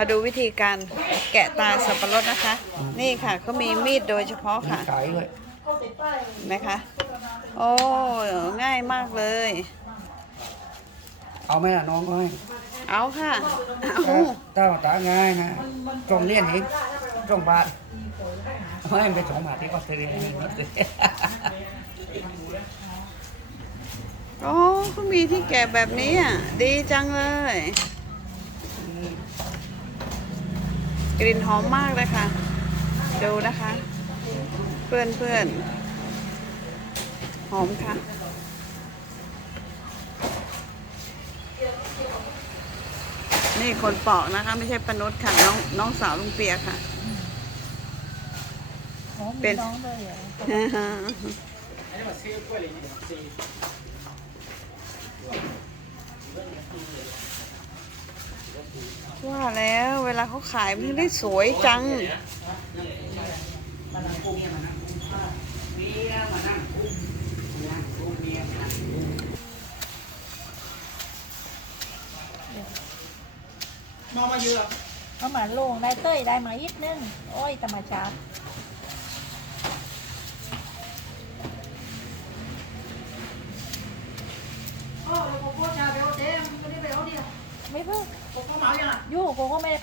มาดูวิธีการแกะตาสับปะรดนะคะ นี่ค่ะเขามีมีดโดยเฉพาะค่ะขายด้วยนะคะ โอ้ง่ายมากเลย เอาไหมล่ะน้องก็ให้เอาค่ะเอาถ้าตาง่ายนะตรงเลี่ยนเองตรงบาทไม่เป็นสองบาทที่ออสเตรเลียนี่โอ้เขามีที่แกะแบบนี้อะดีจังเลย กลิ่นหอมมากเลยค่ะ ดูนะคะ เพื่อนเพื่อนๆหอมค่ะนี่คนปอกนะคะ ไม่ใช่ปนุษค่ะ น้องน้องสาวลุงเปียกค่ะอ๋อเป็มีนน้องด้วยเหรอ ว่าแล้วเวลาเขาขายมันได้สวยจังเยอามาลงได้เต้ยได้มาอีกนึง โอ้ยธรรมชาติไม่เพิ่งอ ยู่โกก็ไม่ได้ไป